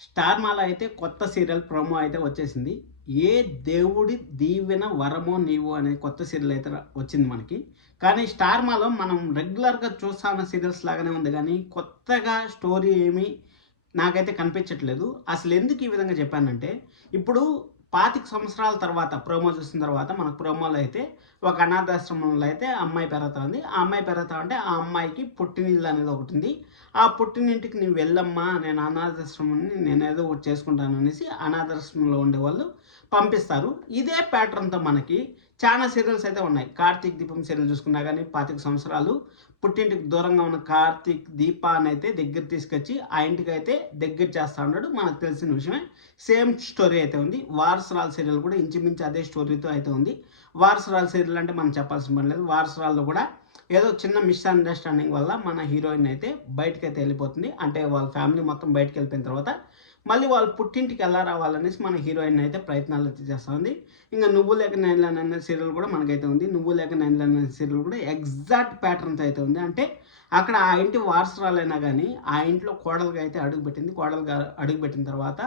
Star మాల అయితే కొత్త serial promo అయితే వచ్చేసింది. ఏ దేవుడి దీవెన వరమో నీవో అనే కొత్త సీరియల్ అయితే వచ్చింది మనకి. కానీ స్టార్ మాలో మనం రెగ్యులర్‌గా చూస్తా ఉన్న సీరియల్స్ లాగానే ఉంది గానీ, కొత్తగా స్టోరీ ఏమి నాకైతే కనిపించట్లేదు. అసలెందుకు ఈ విధంగా చెప్పానంటే, ఇప్పుడు 25 సంవత్సరాల తర్వాత ప్రోమో చూసిన తర్వాత మనకు ప్రోమోలో అయితే ఒక అనాథాశ్రమంలో అయితే అమ్మాయి పెరుగుతుంది. ఆ అమ్మాయి పెరుగుతా ఉంటే ఆ అమ్మాయికి పుట్టినిల్లు అనేది ఒకటుంది. ఆ పుట్టినింటికి నువ్వు వెళ్ళమ్మా, నేను అనాథాశ్రమాన్ని నేనేదో ఒకటి చేసుకుంటాను అనేసి అనాథాశ్రమంలో ఉండేవాళ్ళు పంపిస్తారు. ఇదే ప్యాటర్న్‌తో మనకి చాలా సీరియల్స్ అయితే ఉన్నాయి. 'కార్తీక్ దీపం' సీరియల్ చూసుకున్నా గానీ 25 సంవత్సరాలు పుట్టింటికి దూరంగా ఉన్న కార్తీక్ దీపానైతే దగ్గర తీసుకొచ్చి ఆ ఇంటికైతే దగ్గర చేస్తా ఉన్నాడు. మనకు తెలిసిన విషయమే. సేమ్ స్టోరీ అయితే ఉంది. 'వారసురాలు' సీరియల్ కూడా ఇంచుమించు అదే స్టోరీతో అయితే ఉంది. 'వారసురాలు' సీరియల్ అంటే మనం చెప్పాల్సిన పని లేదు. 'వారసురాలులో' కూడా ఏదో చిన్న మిస్అండర్‌స్టాండింగ్ వల్ల మన హీరోయిన్ అయితే బయటకైతే వెళ్ళిపోతుంది. అంటే వాళ్ళ ఫ్యామిలీ మొత్తం బయటకి వెళ్ళిపోయిన తర్వాత మళ్ళీ వాళ్ళ పుట్టింటికి ఎలా రావాలనేసి మన హీరోయిన్ అయితే ప్రయత్నాలు అయితే చేస్తూ ఉంది. ఇంకా 'నువ్వు లేక నేనులేను' అనే సీరియల్ కూడా మనకైతే ఉంది. 'నువ్వు లేక నేనులేను' అనే సీరియల్ కూడా ఎగ్జాక్ట్ ప్యాటర్న్‌తో అయితే ఉంది. అంటే అక్కడ ఆ ఇంటి వారసురాలైనా కానీ ఆ ఇంట్లో కోడలుగా అయితే అడుగుపెట్టింది. కోడలుగా అడుగుపెట్టిన తర్వాత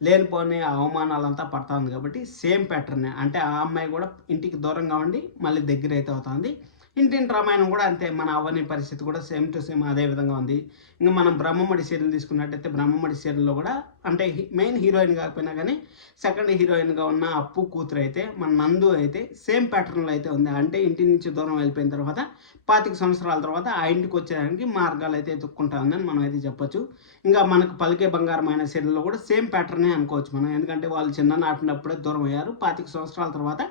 లేనిపోని అవమానాలంతా పడతా ఉంది కాబట్టి సేమ్ ప్యాటర్నే. అంటే ఆ అమ్మాయి కూడా ఇంటికి దూరంగా ఉండి మళ్ళీ దగ్గర అయితే అవుతుంది. ఇంటింటి రామాయణం కూడా అంతే. మన అవని పరిస్థితి కూడా సేమ్ టు సేమ్ అదే విధంగా ఉంది. ఇంక మనం 'బ్రహ్మముడి' సీరియల్ తీసుకున్నట్టయితే 'బ్రహ్మముడి' సీరియల్‌లో కూడా అంటే మెయిన్ హీరోయిన్ కాకపోయినా కానీ సెకండ్ హీరోయిన్‌గా ఉన్న అప్పు కూతురు అయితే మన నందు అయితే సేమ్ ప్యాటర్న్‌లో అయితే ఉంది. అంటే ఇంటి నుంచి దూరం వెళ్ళిపోయిన తర్వాత 25 సంవత్సరాల తర్వాత ఆ ఇంటికి వచ్చేదానికి మార్గాలు అయితే ఎతుక్కుంటా ఉందని మనం అయితే చెప్పొచ్చు. ఇంకా మనకు 'పలికే బంగారం' అనే సీరియల్‌లో కూడా సేమ్ ప్యాటర్నే అనుకోవచ్చు మనం. ఎందుకంటే వాళ్ళు చిన్ననాటినప్పుడే దూరం అయ్యారు. 25 సంవత్సరాల తర్వాత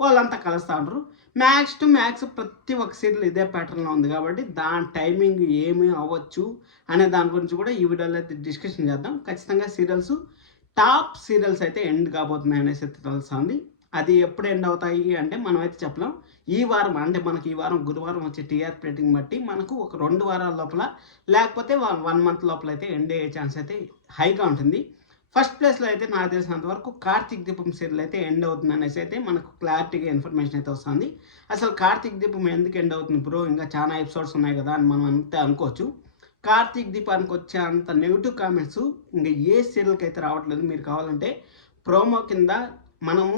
వాళ్ళంతా కలుస్తా ఉంటారు. మ్యాక్స్ టు మ్యాక్స్ ప్రతి ఒక్క సీరియల్ ఇదే ప్యాటర్న్‌లో ఉంది కాబట్టి దాని టైమింగ్ ఏమి అవ్వచ్చు అనే దాని గురించి కూడా ఈ వీడియోలో అయితే డిస్కషన్ చేద్దాం. ఖచ్చితంగా టాప్ సీరియల్స్ అయితే ఎండ్ కాబోతున్నాయి అనేసి అయితే తెలుస్తుంది. అది ఎప్పుడు ఎండ్ అవుతాయి అంటే మనమైతే చెప్పలేం. ఈ వారం అంటే మనకి ఈ వారం గురువారం వచ్చే టీఆర్పీ రేటింగ్ బట్టి మనకు ఒక 2 వారాల లోపల లేకపోతే 1 మంత్ లోపల అయితే ఎండ్ అయ్యే ఛాన్స్ అయితే హైగా ఉంటుంది. ఫస్ట్ ప్లేస్‌లో అయితే నాకు తెలిసినంత వరకు 'కార్తీక్ దీపం' సీరియల్ అయితే ఎండ్ అవుతుంది అనేసి అయితే మనకు క్లారిటీగా ఇన్ఫర్మేషన్ అయితే వస్తుంది. అసలు 'కార్తీక్ దీపం' ఎందుకు ఎండ్ అవుతుంది బ్రో, ఇంకా చాలా ఎపిసోడ్స్ ఉన్నాయి కదా అని మనం అంతే అనుకోవచ్చు. 'కార్తీక్ దీపానికి' వచ్చే అంత నెగెటివ్ కామెంట్స్ ఇంక ఏ సీరియల్‌కి అయితే రావట్లేదు. మీరు కావాలంటే ప్రోమో కింద మనము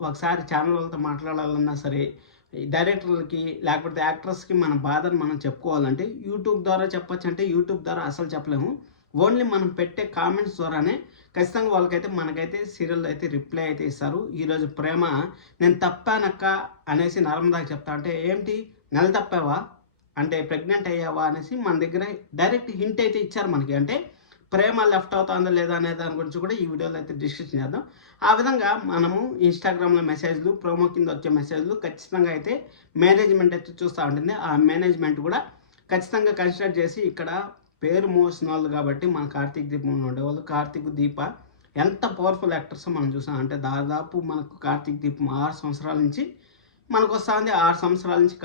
ఒకసారి ఛానల్ వాళ్ళతో మాట్లాడాలన్నా సరే, డైరెక్టర్లకి లేకపోతే యాక్టర్స్‌కి మన బాధను మనం చెప్పుకోవాలంటే యూట్యూబ్ ద్వారా చెప్పొచ్చు అంటే యూట్యూబ్ ద్వారా అసలు చెప్పలేము. ఓన్లీ మనం పెట్టే కామెంట్స్ ద్వారానే ఖచ్చితంగా వాళ్ళకైతే మనకైతే సీరియల్ అయితే రిప్లై అయితే ఇస్తారు. ఈరోజు ప్రేమ నేను తప్పానక్క అనేసి నర్మదాకి చెప్తా అంటే, ఏంటి నెల తప్పావా అంటే ప్రెగ్నెంట్ అయ్యావా అనేసి మన దగ్గర డైరెక్ట్ హింట్ అయితే ఇచ్చారు మనకి. అంటే ప్రేమ లెఫ్ట్ అవుతుందా లేదా అనే దాని గురించి కూడా ఈ వీడియోలో అయితే డిస్కషన్ చేద్దాం. ఆ విధంగా మనము ఇన్స్టాగ్రామ్లో మెసేజ్లు, ప్రోమో కింద వచ్చే మెసేజ్లు ఖచ్చితంగా అయితే మేనేజ్మెంట్ అయితే చూస్తూ ఉంటుంది. ఆ మేనేజ్మెంట్ కూడా ఖచ్చితంగా కన్సిడర్ చేసి ఇక్కడ పేరు మోసిన వాళ్ళు కాబట్టి మన 'కార్తీక్ దీపంలో' ఉండేవాళ్ళు. 'కార్తీక్ దీప' ఎంత పవర్ఫుల్ యాక్టర్స్ మనం చూసాం. అంటే దాదాపు మనకు 'కార్తీక్ దీపం' 6 సంవత్సరాల నుంచి మనకు వస్తూ ఉంది. 6 సంవత్సరాల నుంచి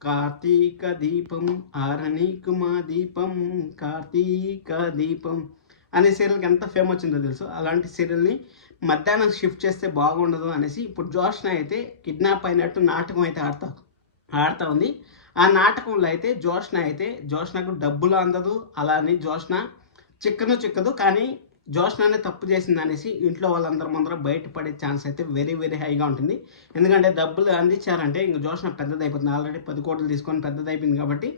'కార్తీక దీపం ఆరనీకు మా దీపం కార్తీక దీపం' అనే సీరియల్‌కి ఎంత ఫేమ్ వచ్చిందో తెలుసు. అలాంటి సీరియల్‌ని మధ్యాహ్నం షిఫ్ట్ చేస్తే బాగుండదు అనేసి ఇప్పుడు జోష్న అయితే కిడ్నాప్ అయినట్టు నాటకం అయితే ఆడుతూ ఉంది. ఆ నాటకంలో అయితే జోష్నకు డబ్బులు అందదు. అలా అని జోష్న చిక్కదు. కానీ జోష్ననే తప్పు చేసిందనేసి ఇంట్లో వాళ్ళందరి ముందర బయటపడే ఛాన్స్ అయితే వెరీ వెరీ హైగా ఉంటుంది. ఎందుకంటే డబ్బులు అందించారంటే ఇంక జోష్న పెద్దదైపోతుంది. ఆల్రెడీ 10 కోట్లు తీసుకొని పెద్దదైపోయింది కాబట్టి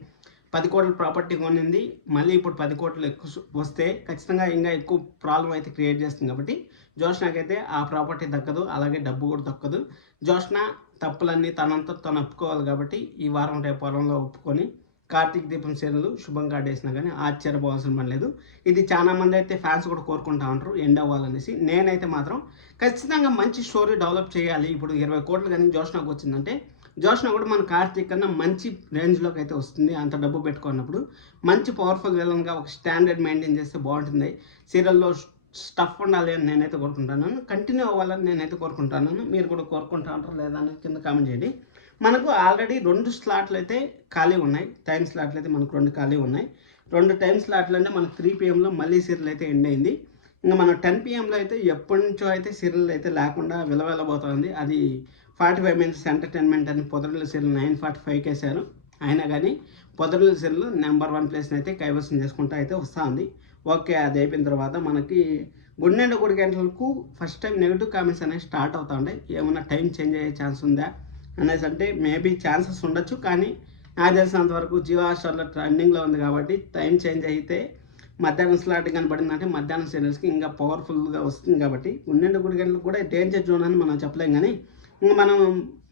10 కోట్ల ప్రాపర్టీ కొనింది. మళ్ళీ ఇప్పుడు 10 కోట్లు ఎక్కువ వస్తే ఖచ్చితంగా ఇంకా ఎక్కువ ప్రాబ్లం అయితే క్రియేట్ చేస్తుంది కాబట్టి జోష్నకైతే ఆ ప్రాపర్టీ దక్కదు. అలాగే డబ్బు కూడా దక్కదు. జోష్న తప్పులన్నీ తనంతా తను ఒప్పుకోవాలి కాబట్టి ఈ వారం రేపు వారంలో ఒప్పుకొని 'కార్తీక్ దీపం' సీరియల్ శుభంగా ఆడేసినా కానీ ఆశ్చర్యపోవాల్సిన పని లేదు. ఇది చాలా మంది అయితే ఫ్యాన్స్ కూడా కోరుకుంటా ఉంటారు ఎండ్ అవ్వాలనేసి. నేనైతే మాత్రం ఖచ్చితంగా మంచి స్టోరీ డెవలప్ చేయాలి. ఇప్పుడు 20 కోట్లు కానీ జోష్నకు వచ్చిందంటే జోష్న కూడా మన 'కార్తీక్' కన్నా మంచి రేంజ్‌లోకి అయితే వస్తుంది. అంత డబ్బు పెట్టుకున్నప్పుడు మంచి పవర్ఫుల్ విలన్‌గా ఒక స్టాండర్డ్ మెయింటైన్ చేస్తే బాగుంటుంది. సీరియల్‌లో స్టఫ్ ఉండాలి అని నేనైతే కోరుకుంటున్నాను. కంటిన్యూ అవ్వాలని నేనైతే కోరుకుంటున్నాను. మీరు కూడా కోరుకుంటా ఉంటారా లేదా అని కింద కామెంట్ చేయండి. మనకు ఆల్రెడీ 2 స్లాట్లు అయితే ఖాళీ ఉన్నాయి. టైమ్ స్లాట్లు అయితే మనకు 2 ఖాళీ ఉన్నాయి. 2 టైమ్ స్లాట్లు అంటే మనకు 3 PM మళ్ళీ సీరియల్ అయితే ఎండ్ అయింది. ఇంకా మనం 10 PMలో అయితే ఎప్పటి నుంచో అయితే సీరియల్ అయితే లేకుండా విలవిలబోతోంది. అది 45 మినిట్స్ ఎంటర్టైన్మెంట్ అని పొదరిల్లు సీరియల్ 9:45కి వేశారు. అయినా కానీ పొదరిల్లు సీరియల్ నెంబర్ 1 ప్లేస్‌ని అయితే కైవసం చేసుకుంటూ అయితే వస్తూ ఉంది. ఓకే, అది అయిపోయిన తర్వాత మనకి గుండెండ 3 గంటలకు ఫస్ట్ టైం నెగిటివ్ కామెంట్స్ అనేవి స్టార్ట్ అవుతూ ఉంటాయి. ఏమన్నా టైం చేంజ్ అయ్యే ఛాన్స్ ఉందా అనేసి అంటే మేబీ ఛాన్సెస్ ఉండొచ్చు. కానీ నాకు తెలిసినంత వరకు జియో హాట్‌స్టార్‌లో ట్రెండింగ్లో ఉంది కాబట్టి టైం చేంజ్ అయితే మధ్యాహ్నం స్లాట్ కనపడిందంటే మధ్యాహ్నం సీరియల్స్కి ఇంకా పవర్ఫుల్గా వస్తుంది కాబట్టి గుండెండ 3 గంటలకు కూడా డేంజర్ జోన్ అని మనం చెప్పలేం. కానీ ఇంకా మనం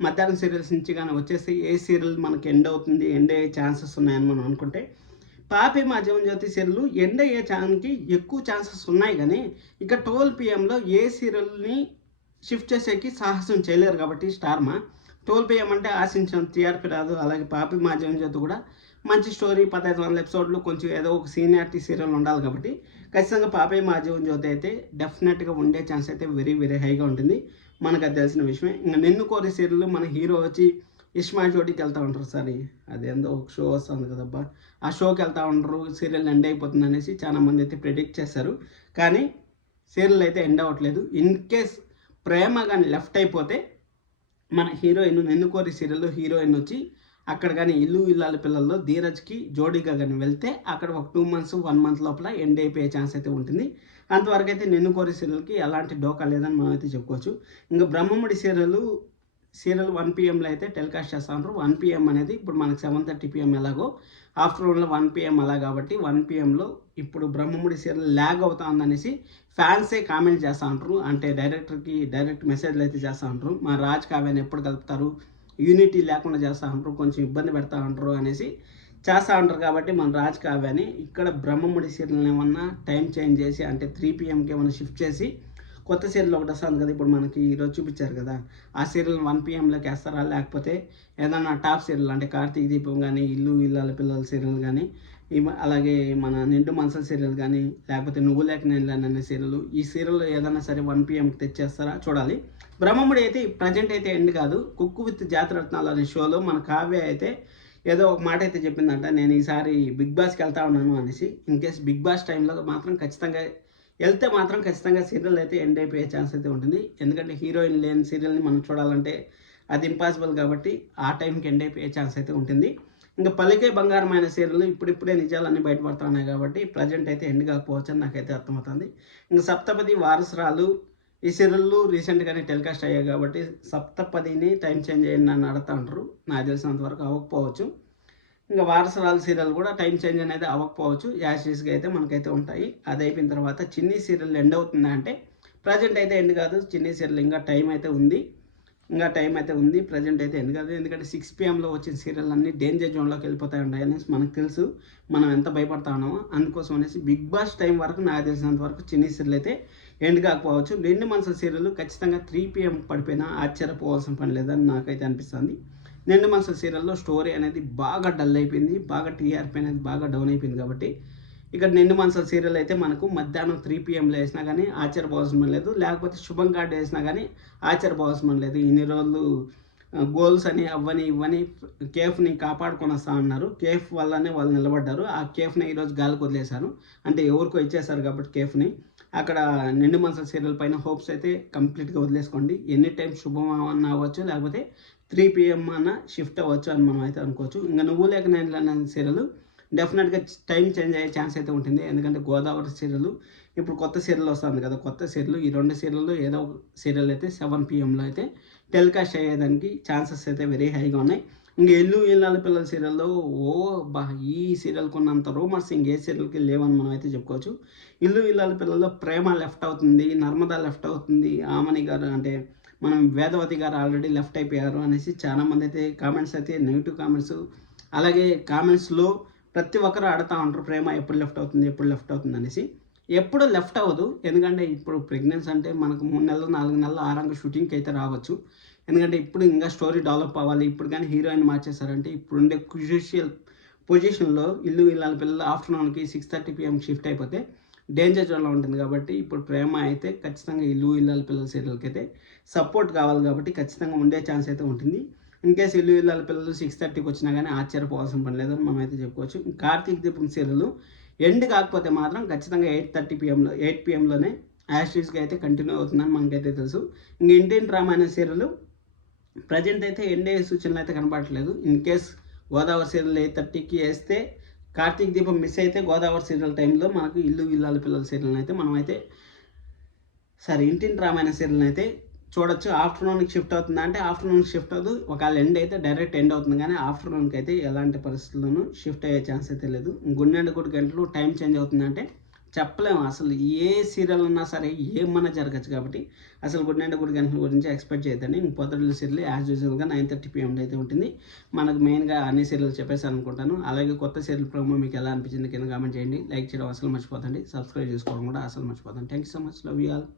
మధ్యాహ్నం సీరియల్స్ నుంచి కానీ వచ్చేసి ఏ సీరియల్ మనకి ఎండ్ అవుతుంది, ఎండ్ అయ్యే ఛాన్సెస్ ఉన్నాయని మనం అనుకుంటే పాపి మా జీవనజ్యోతి సీరియల్ ఎండ్ అయ్యే ఛాన్స్కి ఎక్కువ ఛాన్సెస్ ఉన్నాయి. కానీ ఇక 12 PM ఏ సీరియల్ని షిఫ్ట్ చేసేకి సాహసం చేయలేరు కాబట్టి స్టార్మా 12 PM అంటే ఆశించిన టీఆర్పీ రాదు. అలాగే పాపి మా జీవనజ్యోతి కూడా మంచి స్టోరీ 1500 ఎపిసోడ్లు కొంచెం ఏదో ఒక సీనియారిటీ సీరియల్ ఉండాలి కాబట్టి ఖచ్చితంగా పాపి మా జీవనజ్యోతి అయితే డెఫినెట్గా ఉండే ఛాన్స్ అయితే వెరీ వెరీ హైగా ఉంటుంది. మనకు అది తెలిసిన విషయమే. ఇంకా నిన్ను కోరి సీరియల్ మన హీరో వచ్చి ఇస్మా చోటికి వెళ్తూ ఉంటారు. సరే అదేందో ఒక షో వస్తుంది కదబ్బా, ఆ షోకి వెళ్తూ ఉంటారు, సీరియల్ ఎండ్ అయిపోతుంది అనేసి చాలామంది అయితే ప్రిడిక్ట్ చేశారు. కానీ సీరియల్ అయితే ఎండ్ అవ్వట్లేదు. ఇన్ కేస్ ప్రేమ కానీ లెఫ్ట్ అయిపోతే మన హీరోయిన్ నిన్ను కోరి సీరియల్లో హీరోయిన్ వచ్చి అక్కడ కానీ ఇల్లు ఇల్లాల పిల్లల్లో ధీరజ్కి జోడీగా కానీ వెళ్తే అక్కడ ఒక 2 months 1 month లోపల ఎండ్ అయిపోయే ఛాన్స్ అయితే ఉంటుంది. అంతవరకు అయితే నిన్ను కోరి సీరియల్కి ఎలాంటి డోకా లేదని మనం అయితే చెప్పుకోవచ్చు. ఇంకా బ్రహ్మముడి సీరియల్ 1 PMలో అయితే టెలికాస్ట్ చేస్తూ ఉంటారు. 1 PM అనేది ఇప్పుడు మనకు 7:30 PM ఎలాగో ఆఫ్టర్నూన్లో 1 PM అలా కాబట్టి 1 PMలో ఇప్పుడు బ్రహ్మముడి సీరియల్ ల్యాగ్ అవుతా ఉందనేసి ఫ్యాన్సే కామెంట్ చేస్తూ ఉంటారు. అంటే డైరెక్టర్కి డైరెక్ట్ మెసేజ్లు అయితే చేస్తూ ఉంటారు. మా రాజ్ కావ్యాన్ని ఎప్పుడు కలుపుతారు, యూనిటీ లేకుండా చేస్తూ ఉంటారు, కొంచెం ఇబ్బంది పెడతా ఉంటారు అనేసి చేస్తూ ఉంటారు. కాబట్టి మన రాజ్ కావ్యాన్ని ఇక్కడ బ్రహ్మముడి సీరియల్ని ఏమన్నా టైం చేంజ్ చేసి అంటే 3 PMకి ఏమన్నా షిఫ్ట్ చేసి కొత్త సీరియల్ ఒకటి వస్తుంది కదా, ఇప్పుడు మనకి ఈరోజు చూపించారు కదా, ఆ సీరియల్ 1 PMలోకి వేస్తారా, లేకపోతే ఏదన్నా టాప్ సీరియల్ అంటే కార్తీక దీపం కానీ ఇల్లు ఇల్లాల పిల్లల సీరియల్ కానీ అలాగే మన నిండు మనసుల సీరియల్ కానీ లేకపోతే నువ్వు లేక నేను అనే సీరియల్, ఈ సీరియల్ ఏదైనా సరే 1 PMకి తెచ్చేస్తారా చూడాలి. బ్రహ్మముడి అయితే ప్రజెంట్ అయితే ఎండ్ కాదు. కుక్కు విత్ జాతిరత్నాలు అనే షోలో మన కావ్య అయితే ఏదో ఒక మాట అయితే చెప్పిందంట, నేను ఈసారి బిగ్ బాస్కి వెళ్తా ఉన్నాను అనేసి. ఇన్ కేస్ బిగ్ బాస్ టైంలో మాత్రం ఖచ్చితంగా సీరియల్ అయితే ఎండ్ అయిపోయే ఛాన్స్ అయితే ఉంటుంది. ఎందుకంటే హీరోయిన్ లేని సీరియల్ని మనం చూడాలంటే అది ఇంపాసిబుల్ కాబట్టి ఆ టైంకి ఎండ్ అయిపోయే ఛాన్స్ అయితే ఉంటుంది. ఇంకా పలికే బంగారమైన సీరియల్ ఇప్పుడిప్పుడే నిజాలన్నీ బయటపడుతూ ఉన్నాయి కాబట్టి ప్రజెంట్ అయితే ఎండ్ కాకపోవచ్చు అని నాకైతే అర్థమవుతుంది. ఇంకా సప్తపది వారసురాలు ఈ సీరియల్ రీసెంట్గానే టెలికాస్ట్ అయ్యాయి కాబట్టి సప్తపదిని టైం చేంజ్ చేయండి అని అడుగుతూ ఉంటారు. నాకు తెలిసినంత వరకు అవ్వకపోవచ్చు. ఇంకా వారసురాలు సీరియల్ కూడా టైం చేంజ్ అనేది అవ్వకపోవచ్చు. యాషీస్గా అయితే మనకైతే ఉంటాయి. అది అయిపోయిన తర్వాత చిన్ని సీరియల్ ఎండ్ అవుతుందా అంటే ప్రజెంట్ అయితే ఎండ్ కాదు. చిన్ని సీరియల్ ఇంకా టైం అయితే ఉంది. ప్రజెంట్ అయితే ఎండ్ కాదు. ఎందుకంటే 6 PMలో వచ్చిన సీరియల్ అన్నీ డేంజర్ జోన్లోకి వెళ్ళిపోతాయి ఉంటాయి అనేసి మనకు తెలుసు. మనం ఎంత భయపడతా ఉన్నామో అందుకోసం అనేసి బిగ్ బాస్ టైం వరకు నాకు తెలిసినంత వరకు చిన్ని సీరియల్ అయితే ఎండ్ కాకపోవచ్చు. నిండు మనసుల సీరియల్ ఖచ్చితంగా 3 PM పడిపోయినా ఆశ్చర్యపోవాల్సిన పని లేదని నాకైతే అనిపిస్తుంది. నిండు మనసుల సీరియల్లో స్టోరీ అనేది బాగా డల్ అయిపోయింది, బాగా టీఆర్పీ అనేది బాగా డౌన్ అయిపోయింది కాబట్టి ఇక్కడ నిండు మనసుల సీరియల్ అయితే మనకు మధ్యాహ్నం 3 PMలో వేసినా కానీ ఆశ్చర్యపోవాల్సిన లేదు, లేకపోతే శుభం కార్డు వేసినా కానీ ఆశ్చర్యపోవాల్సిన లేదు. ఇన్ని రోజులు గోల్స్ అని అవ్వని ఇవ్వని కేఫ్ని కాపాడుకొని వస్తా అన్నారు. కేఫ్ వల్లనే వాళ్ళు నిలబడ్డారు. ఆ కేఫ్ని ఈరోజు గాలికి వదిలేశారు. అంటే ఎవరికో ఇచ్చేశారు కాబట్టి కేఫ్ని అక్కడ నిండు మనసుల సీరియల్ పైన హోప్స్ అయితే కంప్లీట్గా వదిలేసుకోండి. ఎనీ టైం శుభం అన్న అవ్వచ్చు, లేకపోతే 3 PM అన్న షిఫ్ట్ అవ్వచ్చు అని మనం అయితే అనుకోవచ్చు. ఇంకా నువ్వు లేక నేను అనే సీరియల్ డెఫినెట్గా టైం చేంజ్ అయ్యే ఛాన్స్ అయితే ఉంటుంది. ఎందుకంటే గోదావరి సీరియల్ ఇప్పుడు కొత్త సీరియల్ వస్తుంది కదా, కొత్త సీరియల్ ఈ 2 సీరియల్లో ఏదో ఒక సీరియల్ అయితే 7 PMలో అయితే టెలికాస్ట్ అయ్యేదానికి ఛాన్సెస్ అయితే వెరీ హైగా ఉన్నాయి. ఇంకా ఇల్లు ఇల్లాల పిల్లల సీరియల్లో ఈ సీరియల్కి ఉన్నంత రూమర్స్ ఇంకే సీరియల్కి లేవని మనం అయితే చెప్పుకోవచ్చు. ఇల్లు ఇల్లాల పిల్లల్లో ప్రేమ లెఫ్ట్ అవుతుంది, నర్మదా లెఫ్ట్ అవుతుంది, ఆమని గారు అంటే మనం వేదవతి గారు ఆల్రెడీ లెఫ్ట్ అయిపోయారు అనేసి చాలామంది అయితే కామెంట్స్ అయితే నెగిటివ్ కామెంట్స్, అలాగే కామెంట్స్లో ప్రతి ఒక్కరు ఆడుతూ ఉంటారు ప్రేమ ఎప్పుడు లెఫ్ట్ అవుతుంది అనేసి. ఎప్పుడు లెఫ్ట్ అవ్వదు. ఎందుకంటే ఇప్పుడు ప్రెగ్నెన్సీ అంటే మనకు 3 నెలలు 4 నెలలు ఆరంగా షూటింగ్కి అయితే రావచ్చు. ఎందుకంటే ఇప్పుడు ఇంకా స్టోరీ డెవలప్ అవ్వాలి. ఇప్పుడు కానీ హీరోయిన్ మార్చేశారంటే ఇప్పుడుండే క్రూషియల్ పొజిషన్లో ఇల్లు ఇల్లాల పిల్లలు ఆఫ్టర్నూన్కి 6:30 PM షిఫ్ట్ అయిపోతే డేంజర్ జోన్లో ఉంటుంది. కాబట్టి ఇప్పుడు ప్రేమ అయితే ఖచ్చితంగా ఇల్లు ఇల్లాల పిల్లల సీరియల్కి అయితే సపోర్ట్ కావాలి కాబట్టి ఖచ్చితంగా ఉండే ఛాన్స్ అయితే ఉంటుంది. ఇన్ కేసు ఇల్లు ఇల్లాల పిల్లలు 6:30కి వచ్చినా కానీ ఆశ్చర్యపోవాల్సిన పని లేదని మనం అయితే చెప్పుకోవచ్చు. కార్తీక దీపం సీరియల్ ఎండ్ కాకపోతే మాత్రం ఖచ్చితంగా 8 PMలోనే యాస్ట్రీస్గా అయితే కంటిన్యూ అవుతుందని మనకైతే తెలుసు. ఇంక ఇంటింటి రామాయణ సీరియల్ ప్రజెంట్ అయితే ఎండ్ అయ్యే సూచనలు అయితే కనపడట్లేదు. ఇన్ కేస్ గోదావరి సీరియల్ 8:30కి వేస్తే కార్తీక దీపం మిస్ అయితే గోదావరి సీరియల్ టైంలో మనకు ఇల్లు ఇల్లాల పిల్లల సీరియల్ని అయితే మనమైతే ఇంటింటి రామాయణ సీరియల్ని అయితే చూడొచ్చు. ఆఫ్టర్నూన్కి షిఫ్ట్ అవుతుందా అంటే ఆఫ్టర్నూన్కి షిఫ్ట్ అవుతుంది. ఒకవేళ ఎండ్ అయితే డైరెక్ట్ ఎండ్ అవుతుంది, కానీ ఆఫ్టర్నూన్కి అయితే ఎలాంటి పరిస్థితుల్లోనూ షిఫ్ట్ అయ్యే ఛాన్స్ అయితే లేదు. గుండెండు గుడి గంటలు టైం చేంజ్ అవుతుందంటే చెప్పలేము. అసలు ఏ సీరియల్ ఉన్నా సరే ఏమన్నా జరగచ్చు. కాబట్టి అసలు గుండెండు గుడి గంటల గురించి ఎక్స్పెక్ట్ చేయొద్దండి. పొద్దున్న సీరియల్ యాజ్ యూజువల్గా 9:30 PM అయితే ఉంటుంది. మనకు మెయిన్గా అన్ని సీరియల్ చెప్పేసాను అనుకుంటాను. అలాగే కొత్త సీరియల్ ప్రోమో మీకు ఎలా అనిపించింది కింద కామెంట్ చేయండి. లైక్ చేయడం అసలు మర్చిపోతండి. సబ్స్క్రైబ్ చేసుకోవడం కూడా అసలు మర్చిపోతాను. Thank you so much. Love you all.